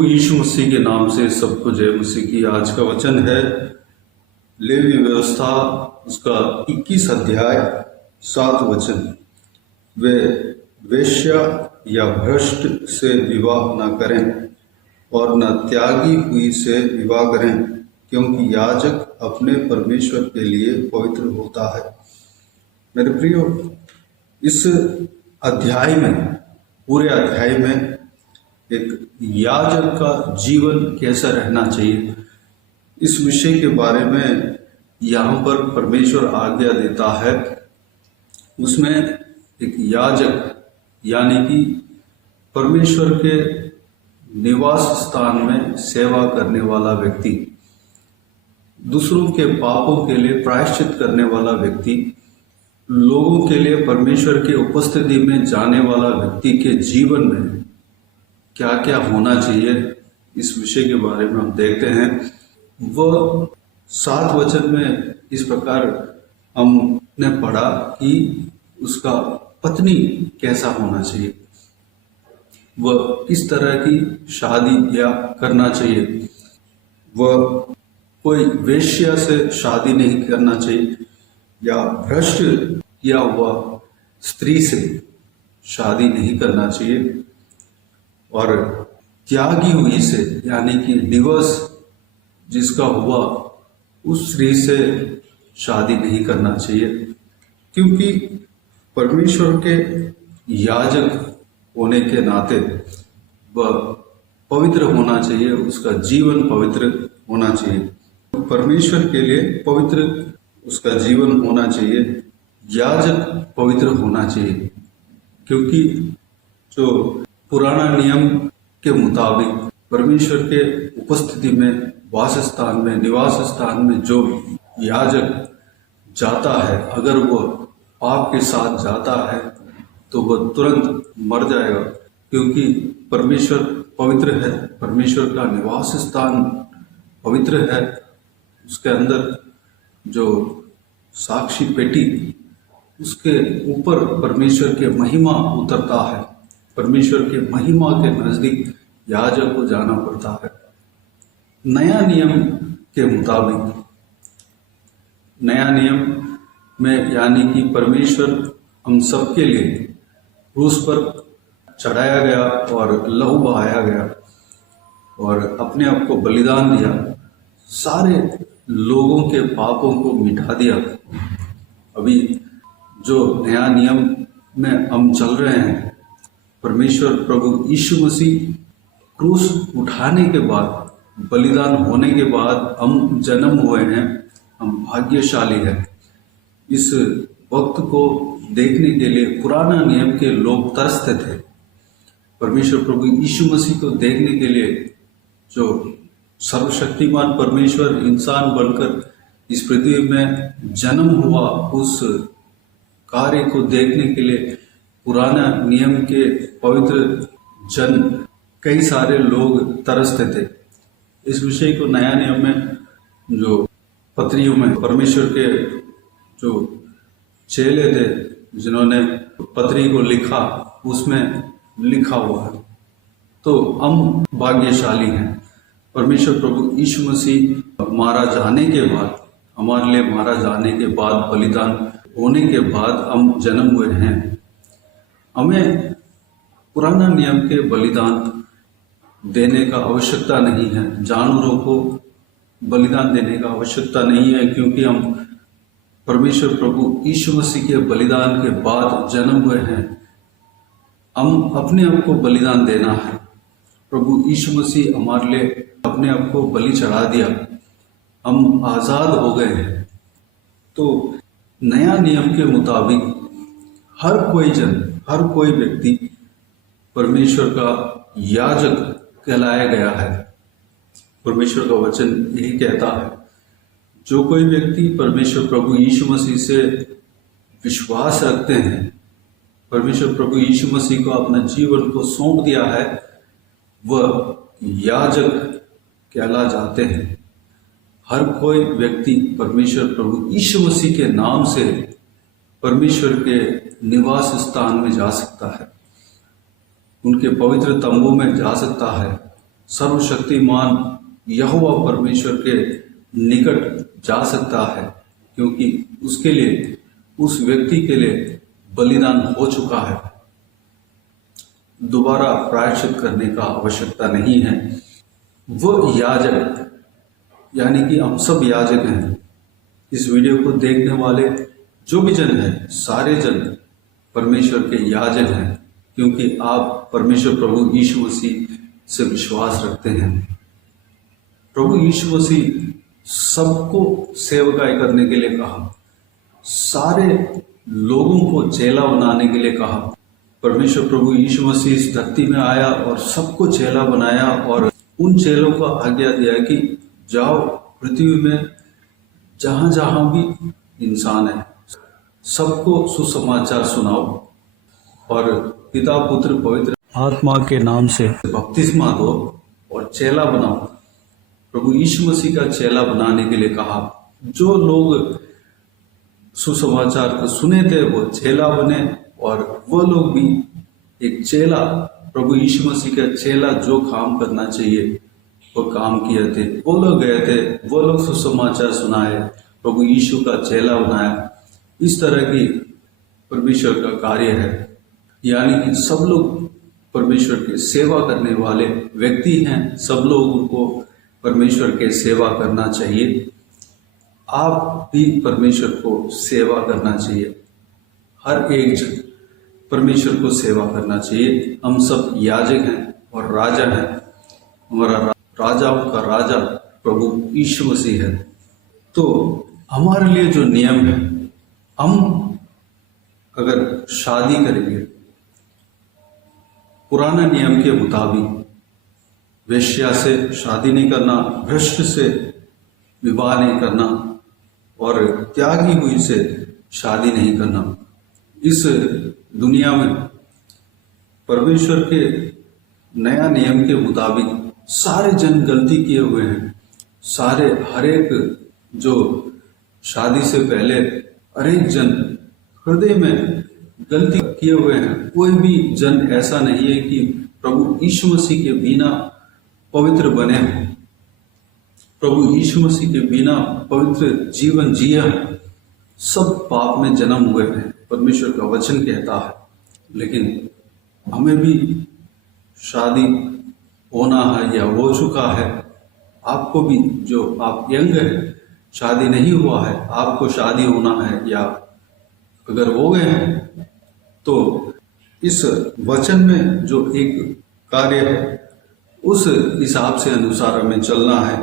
प्रभु यीशु मसीह के नाम से सबको जय मसीह की। आज का वचन है लेवी व्यवस्था उसका 21 अध्याय 7 वचन। वे वेश्या या भ्रष्ट से विवाह न करें और न त्यागी हुई से विवाह करें, क्योंकि याजक अपने परमेश्वर के लिए पवित्र होता है। मेरे प्रियो, इस अध्याय में, पूरे अध्याय में एक याजक का जीवन कैसा रहना चाहिए, इस विषय के बारे में यहाँ पर परमेश्वर आज्ञा देता है। उसमें एक याजक यानी कि परमेश्वर के निवास स्थान में सेवा करने वाला व्यक्ति, दूसरों के पापों के लिए प्रायश्चित करने वाला व्यक्ति, लोगों के लिए परमेश्वर की उपस्थिति में जाने वाला व्यक्ति के जीवन में क्या क्या होना चाहिए, इस विषय के बारे में हम देखते हैं। वह 7 वचन में इस प्रकार हमने पढ़ा कि उसका पत्नी कैसा होना चाहिए, वह किस तरह की शादी या करना चाहिए। वह कोई वेश्या से शादी नहीं करना चाहिए या भ्रष्ट किया हुआ स्त्री से शादी नहीं करना चाहिए, और त्यागी हुई से यानी कि डिवोर्स जिसका हुआ उस स्त्री से शादी नहीं करना चाहिए, क्योंकि परमेश्वर के याजक होने के नाते वह पवित्र होना चाहिए, उसका जीवन पवित्र होना चाहिए, परमेश्वर के लिए पवित्र उसका जीवन होना चाहिए, याजक पवित्र होना चाहिए। क्योंकि जो पुराना नियम के मुताबिक परमेश्वर के उपस्थिति में, वास स्थान में, निवास स्थान में जो याजक जाता है, अगर वह पाप के साथ जाता है तो वह तुरंत मर जाएगा, क्योंकि परमेश्वर पवित्र है, परमेश्वर का निवास स्थान पवित्र है। उसके अंदर जो साक्षी पेटी, उसके ऊपर परमेश्वर के महिमा उतरता है, परमेश्वर के महिमा के नजदीक याजक को जाना पड़ता है। नया नियम के मुताबिक, नया नियम में यानी कि परमेश्वर हम सबके लिए क्रूस पर चढ़ाया गया और लहू बहाया गया और अपने आप को बलिदान दिया, सारे लोगों के पापों को मिटा दिया। अभी जो नया नियम में हम चल रहे हैं, परमेश्वर प्रभु यीशु मसीह क्रूस उठाने के बाद, बलिदान होने के बाद हम जन्म हुए हैं, हम भाग्यशाली हैं। इस वक्त को देखने के लिए पुराना नियम के लोग तरसते थे। परमेश्वर प्रभु यीशु मसीह को देखने के लिए जो सर्वशक्तिमान परमेश्वर इंसान बनकर इस पृथ्वी में जन्म हुआ, उस कार्य को देखने के लिए पुराना नियम के पवित्र जन कई सारे लोग तरसते थे। इस विषय को नया नियम में जो पत्रियों में परमेश्वर के जो चेले थे, जिन्होंने पत्री को लिखा, उसमें लिखा हुआ है। तो हम भाग्यशाली हैं। परमेश्वर प्रभु यीशु मसीह मारा जाने के बाद, हमारे लिए मारा जाने के बाद, बलिदान होने के बाद हम जन्म हुए हैं। हमें पुराना नियम के बलिदान देने का आवश्यकता नहीं है, जानवरों को बलिदान देने का आवश्यकता नहीं है, क्योंकि हम परमेश्वर प्रभु यीशु मसीह के बलिदान के बाद जन्म हुए हैं। हम अपने आप को बलिदान देना है। प्रभु यीशु मसीह हमारे लिए अपने आप को बलि चढ़ा दिया, हम आज़ाद हो गए हैं। तो नया नियम के मुताबिक हर कोई जन, हर कोई व्यक्ति परमेश्वर का याजक कहलाया गया है। परमेश्वर का वचन यही कहता है, जो कोई व्यक्ति परमेश्वर प्रभु यीशु मसीह से विश्वास रखते हैं, परमेश्वर प्रभु यीशु मसीह को अपना जीवन को सौंप दिया है, वह याजक कहला जाते हैं। हर कोई व्यक्ति परमेश्वर प्रभु यीशु मसीह के नाम से परमेश्वर के निवास स्थान में जा सकता है, उनके पवित्र तंबू में जा सकता है, सर्वशक्तिमान यहोवा परमेश्वर के निकट जा सकता है, क्योंकि उसके लिए, उस व्यक्ति के लिए बलिदान हो चुका है। दोबारा प्रायश्चित करने का आवश्यकता नहीं है। वो याजक, यानी कि हम सब याजक हैं। इस वीडियो को देखने वाले जो भी जन हैं, सारे जन परमेश्वर के याजक हैं, क्योंकि आप परमेश्वर प्रभु यीशु मसीह से विश्वास रखते हैं। प्रभु यीशु मसीह सबको सेवकाई करने के लिए कहा, सारे लोगों को चेला बनाने के लिए कहा। परमेश्वर प्रभु यीशु मसीह इस धरती में आया और सबको चेला बनाया, और उन चेलों को आज्ञा दिया कि जाओ पृथ्वी में जहां जहां भी इंसान है सबको सुसमाचार सुनाओ और पिता पुत्र पवित्र आत्मा के नाम से बपतिस्मा दो और चेला बनाओ। प्रभु यीशु मसीह का चेला बनाने के लिए कहा। जो लोग सुसमाचार को सुने थे वो चेला बने, और वो लोग भी एक चेला, प्रभु यीशु मसीह का चेला जो काम करना चाहिए वो काम किए थे। वो लोग गए थे, वो लोग सुसमाचार सुनाए, प्रभु यीशु का चेला बनाया। इस तरह की परमेश्वर का कार्य है, यानी कि सब लोग परमेश्वर की सेवा करने वाले व्यक्ति हैं। सब लोगों को परमेश्वर के सेवा करना चाहिए। आप भी परमेश्वर को सेवा करना चाहिए। हर एक जन परमेश्वर को सेवा करना चाहिए। हम सब याजक हैं और राजा हैं। हमारा राजाओं का राजा प्रभु यीशु मसीह है। तो हमारे लिए जो नियम है, हम अगर शादी करेंगे पुराने नियम के मुताबिक, वेश्या से शादी नहीं करना, भ्रष्ट से विवाह नहीं करना और त्यागी हुई से शादी नहीं करना। इस दुनिया में परमेश्वर के नया नियम के मुताबिक सारे जन गलती किए हुए हैं। सारे, हर एक जो शादी से पहले हर एक जन हृदय में गलती किए हुए हैं। कोई भी जन ऐसा नहीं है कि प्रभु यीशु मसीह के बिना पवित्र बने हो, प्रभु यीशु मसीह के बिना पवित्र जीवन जिया। सब पाप में जन्म हुए हैं, परमेश्वर का वचन कहता है। लेकिन हमें भी शादी होना है या हो चुका है। आपको भी, जो आप यंग है, शादी नहीं हुआ है, आपको शादी होना है, या अगर हो गए हैं तो इस वचन में जो एक कार्य है उस हिसाब से अनुसार हमें चलना है।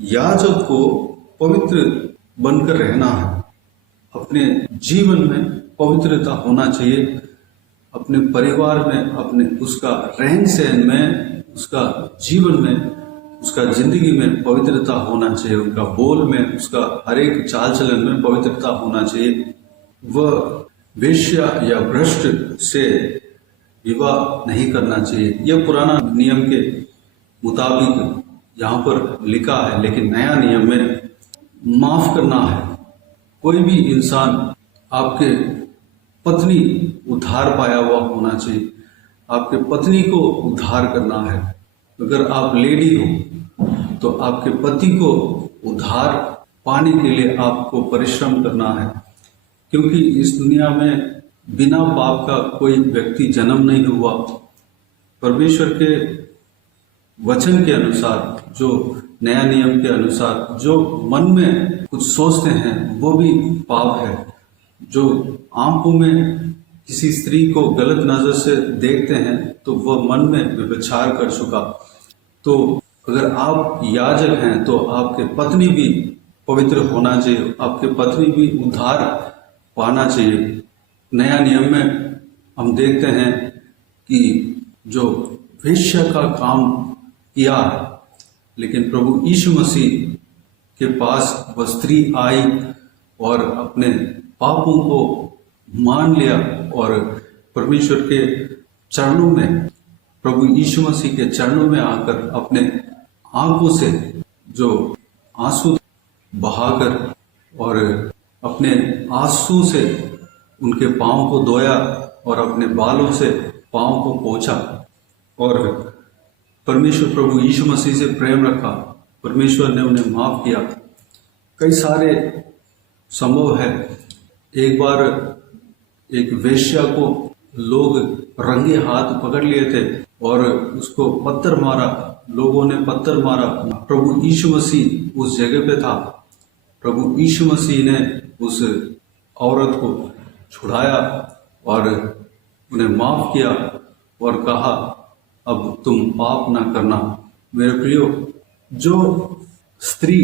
याजक को पवित्र बनकर रहना है। अपने जीवन में पवित्रता होना चाहिए। अपने परिवार में, अपने उसका रहन सहन में, उसका जीवन में, उसका जिंदगी में पवित्रता होना चाहिए। उनका बोल में, उसका हर एक चाल चलन में पवित्रता होना चाहिए। वह वेश्या या भ्रष्ट से विवाह नहीं करना चाहिए। यह पुराना नियम के मुताबिक यहाँ पर लिखा है, लेकिन नया नियम में माफ करना है। कोई भी इंसान, आपके पत्नी उद्धार पाया हुआ होना चाहिए। आपके पत्नी को उद्धार करना है। अगर आप लेडी हो तो आपके पति को उद्धार पाने के लिए आपको परिश्रम करना है, क्योंकि इस दुनिया में बिना पाप का कोई व्यक्ति जन्म नहीं हुआ। परमेश्वर के वचन के अनुसार, जो नया नियम के अनुसार, जो मन में कुछ सोचते हैं वो भी पाप है। जो आंखों में किसी स्त्री को गलत नजर से देखते हैं तो वह मन में व्यभिचार कर चुका। तो अगर आप याजक हैं तो आपके पत्नी भी पवित्र होना चाहिए, आपके पत्नी भी उद्धार पाना चाहिए। नया नियम में हम देखते हैं कि जो वेश्या का काम किया, लेकिन प्रभु यीशु मसीह के पास वह स्त्री आई और अपने पापों को मान लिया और परमेश्वर के चरणों में, प्रभु यीशु मसीह के चरणों में आकर अपने आंखों से जो आंसू बहाकर और अपने आंसू से उनके पांव को धोया और अपने बालों से पांव को पोंछा और परमेश्वर प्रभु यीशु मसीह से प्रेम रखा, परमेश्वर ने उन्हें माफ किया। कई सारे संभव है, एक बार एक वेश्या को लोग रंगे हाथ पकड़ लिए थे और उसको पत्थर मारा, लोगों ने पत्थर मारा। प्रभु यीशु मसीह उस जगह पे था। प्रभु यीशु मसीह ने उस औरत को छुड़ाया और उन्हें माफ किया और कहा, अब तुम पाप ना करना। मेरे प्रियो, जो स्त्री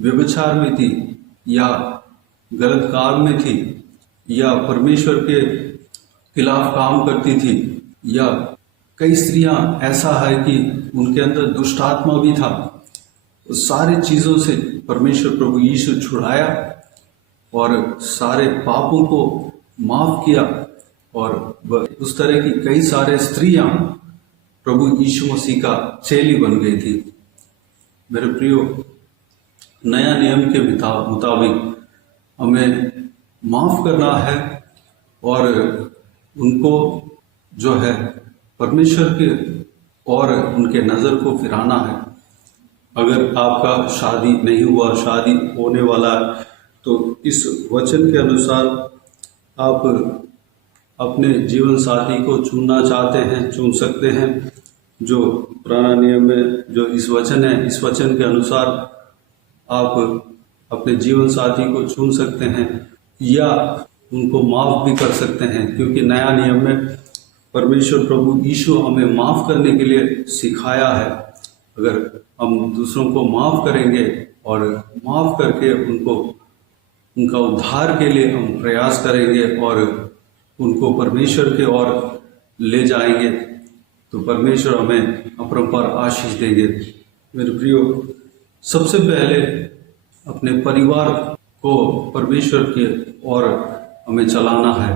व्यभिचार में थी या गलत काम में थी या परमेश्वर के खिलाफ काम करती थी, या कई स्त्रियां ऐसा है कि उनके अंदर दुष्ट आत्मा भी था, उस सारी चीजों से परमेश्वर प्रभु यीशु छुड़ाया और सारे पापों को माफ किया और उस तरह की कई सारे स्त्रियां प्रभु यीशु मसीह का चेली बन गई थी। मेरे प्रियो, नया नियम के मुताबिक हमें माफ करना है और उनको जो है परमेश्वर के और उनके नज़र को फिराना है। अगर आपका शादी नहीं हुआ, शादी होने वाला है, तो इस वचन के अनुसार आप अपने जीवन साथी को चुनना चाहते हैं, चुन सकते हैं। जो पुराना नियम में जो इस वचन है, इस वचन के अनुसार आप अपने जीवन साथी को चुन सकते हैं या उनको माफ भी कर सकते हैं, क्योंकि नया नियम में परमेश्वर प्रभु यीशु हमें माफ करने के लिए सिखाया है। अगर हम दूसरों को माफ करेंगे और माफ करके उनका उद्धार के लिए हम प्रयास करेंगे और उनको परमेश्वर के ओर ले जाएंगे, तो परमेश्वर हमें अपरंपार आशीष देंगे। मेरे प्रियो, सबसे पहले अपने परिवार को परमेश्वर के ओर हमें चलाना है।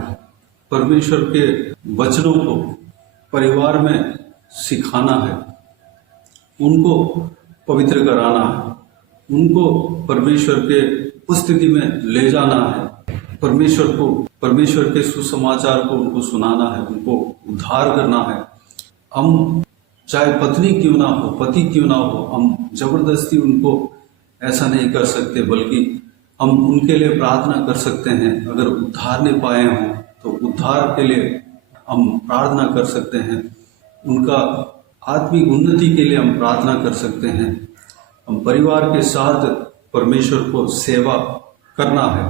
परमेश्वर के वचनों को परिवार में सिखाना है, उनको पवित्र कराना है, उनको परमेश्वर के उपस्थिति में ले जाना है, परमेश्वर के सुसमाचार को उनको सुनाना है, उनको उद्धार करना है। हम चाहे पत्नी क्यों ना हो, पति क्यों ना हो, हम जबरदस्ती उनको ऐसा नहीं कर सकते, बल्कि हम उनके लिए प्रार्थना कर सकते हैं। अगर उद्धार नहीं पाए हों तो उद्धार के लिए हम प्रार्थना कर सकते हैं, उनका आत्मिक उन्नति के लिए हम प्रार्थना कर सकते हैं। हम परिवार के साथ परमेश्वर को सेवा करना है।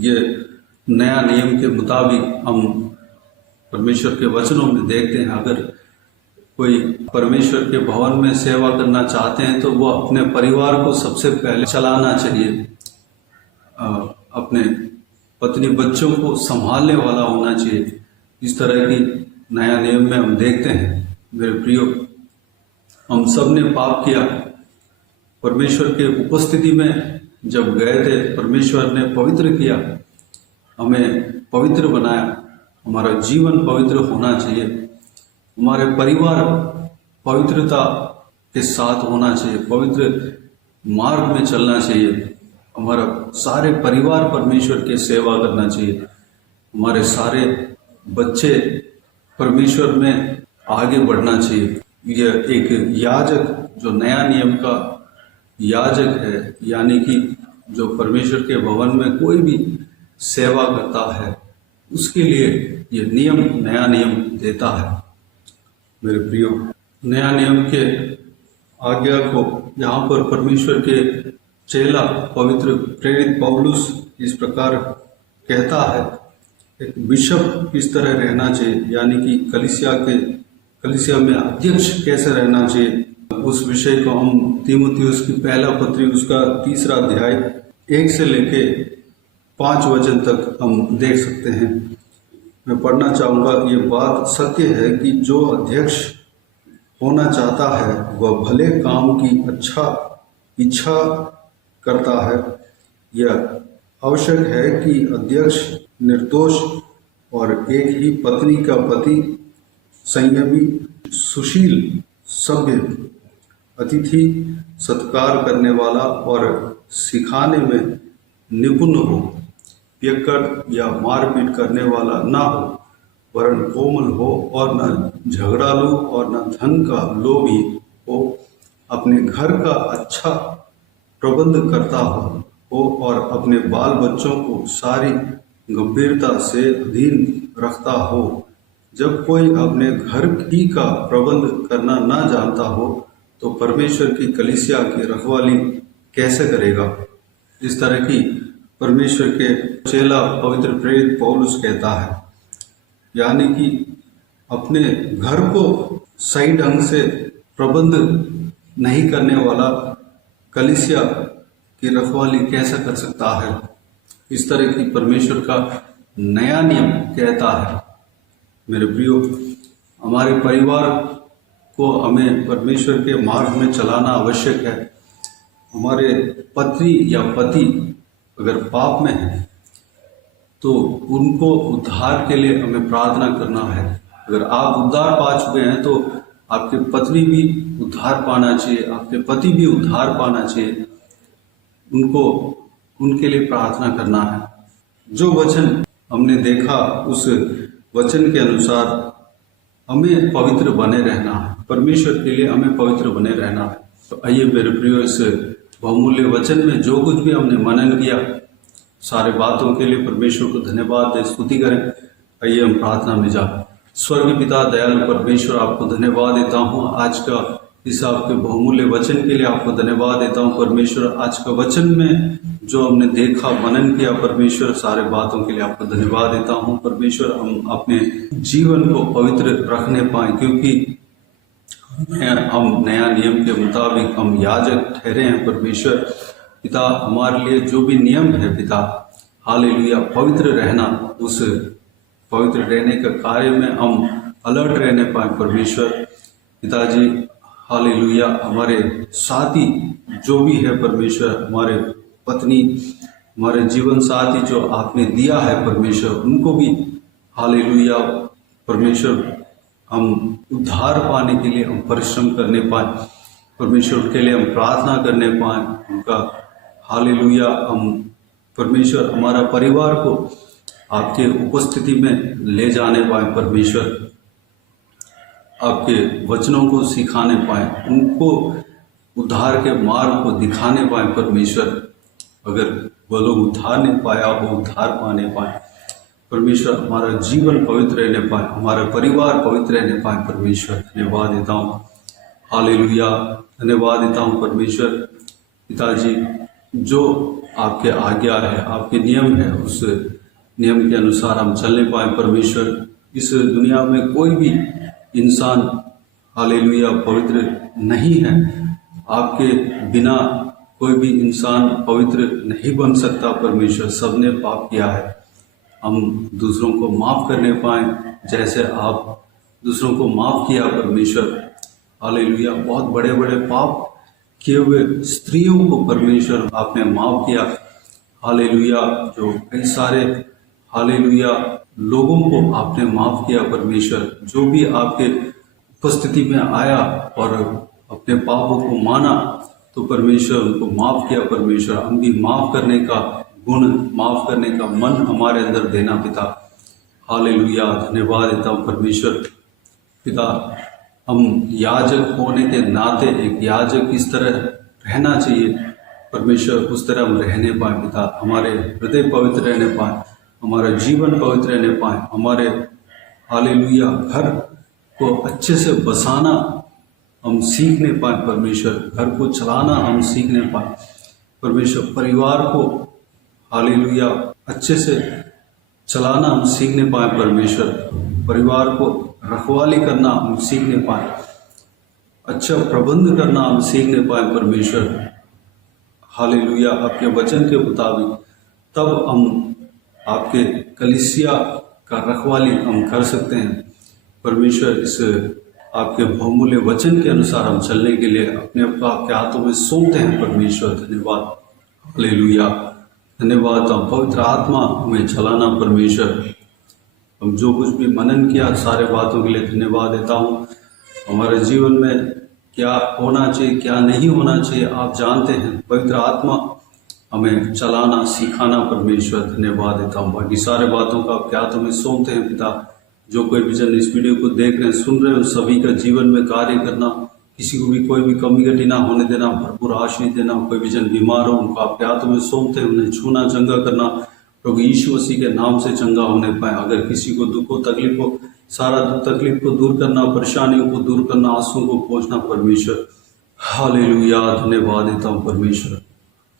ये नया नियम के मुताबिक हम परमेश्वर के वचनों में देखते हैं। अगर कोई परमेश्वर के भवन में सेवा करना चाहते हैं तो वो अपने परिवार को सबसे पहले चलाना चाहिए, अपने पत्नी बच्चों को संभालने वाला होना चाहिए। इस तरह की नया नियम में हम देखते हैं। मेरे प्रियो, हम सब ने पाप किया। परमेश्वर के उपस्थिति में जब गए थे, परमेश्वर ने पवित्र किया, हमें पवित्र बनाया। हमारा जीवन पवित्र होना चाहिए, हमारे परिवार पवित्रता के साथ होना चाहिए, पवित्र मार्ग में चलना चाहिए। हमारा सारे परिवार परमेश्वर के सेवा करना चाहिए। हमारे सारे बच्चे परमेश्वर में आगे बढ़ना चाहिए। यह एक याजक, जो नया नियम का याजक है, यानी कि जो परमेश्वर के भवन में कोई भी सेवा करता है, उसके लिए ये नियम, नया नियम देता है। मेरे प्रियो, नया नियम के आज्ञा को यहाँ पर परमेश्वर के चेला पवित्र प्रेरित पौलुस इस प्रकार कहता है, एक बिशप किस तरह रहना चाहिए, यानी कि कलीसिया में अध्यक्ष कैसे रहना चाहिए, उस विषय को हम तीमुथियुस की पहला पत्री उसका 3 अध्याय 1 से लेके 5 वचन तक हम देख सकते हैं। मैं पढ़ना चाहूँगा। ये बात सत्य है कि जो अध्यक्ष होना चाहता है वह भले काम की इच्छा करता है। यह आवश्यक है कि अध्यक्ष निर्दोष और एक ही पत्नी का पति, संयमी, सुशील, सभ्य, अतिथि सत्कार करने वाला और सिखाने में निपुण हो, पियक्कड़ या मारपीट करने वाला ना हो, वरन कोमल हो और न झगड़ालू और न धन का लोभी, हो, अपने घर का अच्छा प्रबंध करता हो और अपने बाल बच्चों को सारी गंभीरता से अधीन रखता हो। जब कोई अपने घर ही का प्रबंध करना ना जानता हो तो परमेश्वर की कलीसिया की रखवाली कैसे करेगा। इस तरह की परमेश्वर के चेला पवित्र प्रेरित पौलुस कहता है, यानी कि अपने घर को सही ढंग से प्रबंध नहीं करने वाला कलीसिया की रखवाली कैसा कर सकता है। इस तरह की परमेश्वर का नया नियम कहता है, मेरे प्रियो, हमारे परिवार को हमें परमेश्वर के मार्ग में चलाना आवश्यक है। हमारे पत्नी या पति अगर पाप में है तो उनको उद्धार के लिए हमें प्रार्थना करना है। अगर आप उद्धार पा चुके हैं तो आपके पत्नी भी उद्धार पाना चाहिए, आपके पति भी उद्धार पाना चाहिए, उनको उनके लिए प्रार्थना करना है। जो वचन हमने देखा उस वचन के अनुसार हमें पवित्र बने रहना है, परमेश्वर के लिए हमें पवित्र बने रहना है। तो आइए मेरे प्रियो, इस बहुमूल्य वचन में जो कुछ भी हमने मनन किया, सारे बातों के लिए परमेश्वर को धन्यवाद दे, स्तुति करें। आइए हम प्रार्थना में जाए। स्वर्गीय पिता दयालु परमेश्वर, आपको धन्यवाद देता हूँ आज का इस आपके बहुमूल्य वचन के लिए आपको धन्यवाद देता हूँ परमेश्वर। आज का वचन में जो हमने देखा, मनन किया परमेश्वर, सारे बातों के लिए आपको धन्यवाद देता हूँ परमेश्वर। हम अपने जीवन को पवित्र रखने पाए, क्योंकि हम नया नियम के मुताबिक हम याजक ठहरे हैं परमेश्वर। पिता, हमारे लिए जो भी नियम है पिता, हालेलुया, पवित्र रहना, उस पवित्र रहने का कार्य में हम अलर्ट रहने पाए परमेश्वर। पिताजी हालेलुया, हमारे साथी जो भी है परमेश्वर, हमारे पत्नी, हमारे जीवन साथी जो आपने दिया है परमेश्वर, उनको भी हालेलुया परमेश्वर हम उद्धार पाने के लिए हम परिश्रम करने पाए परमेश्वर, उनके लिए हम प्रार्थना करने पाए, उनका हालेलुया हम परमेश्वर हमारा परिवार को आपके उपस्थिति में ले जाने पाए परमेश्वर, आपके वचनों को सिखाने पाए, उनको उद्धार के मार्ग को दिखाने पाए परमेश्वर। अगर वो लोग उद्धार नहीं पाया, वो उद्धार पाने पाए परमेश्वर, हमारा जीवन पवित्र रहने पाए, हमारा परिवार पवित्र रहने पाए परमेश्वर। धन्यवाद देता हूँ, हालेलुया, धन्यवाद देता हूँ परमेश्वर। पिताजी, जो आपके आज्ञा है, आपके नियम है, उस नियम के अनुसार हम चलने पाए परमेश्वर। इस दुनिया में कोई भी इंसान हालेलुया पवित्र नहीं है, आपके बिना कोई भी इंसान पवित्र नहीं बन सकता परमेश्वर। सबने पाप किया है। हम दूसरों को माफ करने पाए जैसे आप दूसरों को माफ किया परमेश्वर। हालेलुया, बहुत बड़े बड़े पाप किए हुए स्त्रियों को परमेश्वर आपने माफ किया। हालेलुया, जो कई सारे हालेलुया लोगों को आपने माफ किया परमेश्वर। जो भी आपके उपस्थिति में आया और अपने पापों को माना तो परमेश्वर उनको माफ किया परमेश्वर। हम भी माफ करने का गुण, माफ करने का मन हमारे अंदर देना पिता। हालेलुया, धन्यवाद देता हूँ परमेश्वर। पिता, हम याजक होने के नाते एक याजक किस तरह रहना चाहिए परमेश्वर, उस तरह हम रहने पाए पिता। हमारे हृदय पवित्र रहने पाए, हमारा जीवन पवित्र रहने पाए, हमारे हालेलुया घर को अच्छे से बसाना हम सीखने पाए परमेश्वर, घर को चलाना हम सीखने पाए परमेश्वर, परिवार को हालेलुया अच्छे से चलाना हम सीखने पाए परमेश्वर, परिवार को रखवाली करना हम सीखने पाए, अच्छा प्रबंध करना हम सीखने पाए परमेश्वर। हालेलुया, आपके वचन के मुताबिक तब हम आपके कलीसिया का रखवाली हम कर सकते हैं परमेश्वर। इस आपके बहुमूल्य वचन के अनुसार हम चलने के लिए अपने आप को आपके हाथों में सौंपते हैं परमेश्वर। धन्यवाद, हालेलुया, धन्यवाद। हम पवित्र आत्मा हमें चलाना परमेश्वर। हम जो कुछ भी मनन किया सारे बातों के लिए धन्यवाद देता हूँ। हमारे जीवन में क्या होना चाहिए, क्या नहीं होना चाहिए, आप जानते हैं। पवित्र आत्मा हमें चलाना सिखाना परमेश्वर। धन्यवाद देता हूँ। बाकी सारे बातों का आपके हाथों में सौंपते हैं पिता। जो कोई भी जन इस वीडियो को देख रहे हैं, सुन रहे हैं, सभी का जीवन में कार्य करना, किसी को भी कोई भी कमी घटी ना होने देना, भरपूर आशीष देना। कोई भी जन बीमार हो उनको आपके हाथों में सौंपते हैं, उन्हें छूना, चंगा करना प्रभु यीशु मसीह के नाम से चंगा होने पाए। अगर किसी को दुख हो, तकलीफ हो, सारा दुख तकलीफ को दूर करना, परेशानियों को दूर करना, आंसुओं को पोंछना परमेश्वर। हालेलुया, धन्यवाद देता हूँ परमेश्वर।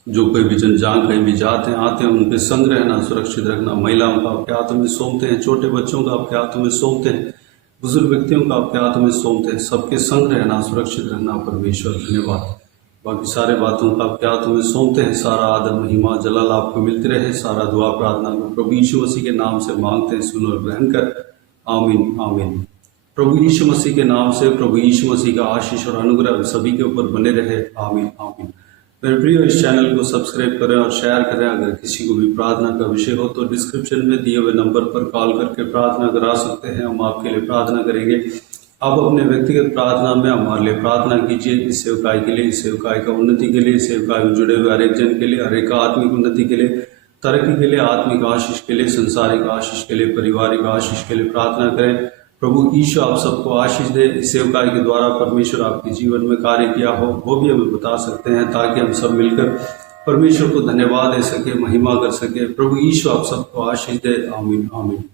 जो कोई भी जन जहाँ कहीं भी जाते हैं आते हैं उनके संग रहना, सुरक्षित रखना। महिलाओं का आपके हाथों में सौंपते हैं, छोटे बच्चों का आपके हाथों में सौंपते हैं, बुजुर्ग व्यक्तियों का आपके हाथों में सौंपते हैं। सबके संग रहना, सुरक्षित रखना परमेश्वर, धन्यवाद। बाकी सारे बातों का आपके हाथों में सौंपते हैं। सारा आदर महिमा जलाल आपको मिलते रहे। सारा दुआ प्रार्थना को प्रभु यीशु मसीह के नाम से मांगते हैं, सुन और ग्रहण कर। आमीन आमीन। प्रभु यीशु मसीह के नाम से प्रभु यीशु मसीह का आशीष और अनुग्रह सभी के ऊपर बने रहे। आमीन आमीन। मेरे प्रिय, इस चैनल को सब्सक्राइब करें और शेयर करें। अगर किसी को भी प्रार्थना का विषय हो तो डिस्क्रिप्शन में दिए हुए नंबर पर कॉल करके प्रार्थना करा सकते हैं। हम आपके लिए प्रार्थना करेंगे। आप अपने व्यक्तिगत प्रार्थना में हमारे लिए प्रार्थना कीजिए। इस सेवकाई के लिए, इस सेवकाई का उन्नति के लिए, सेवकाई में जुड़े हुए हर एक जन के लिए, हर एक आत्मिक उन्नति के लिए, तरक्की के लिए, आत्मिक आशीष के लिए, संसारिक आशीष के लिए, पारिवारिक आशीष के लिए प्रार्थना करें। प्रभु यीशु आप सबको आशीष दे। इस सेवकाई के द्वारा परमेश्वर आपके जीवन में कार्य किया हो वो भी हमें बता सकते हैं, ताकि हम सब मिलकर परमेश्वर को धन्यवाद दे सके, महिमा कर सके। प्रभु यीशु आप सबको आशीष दे। आमीन आमीन।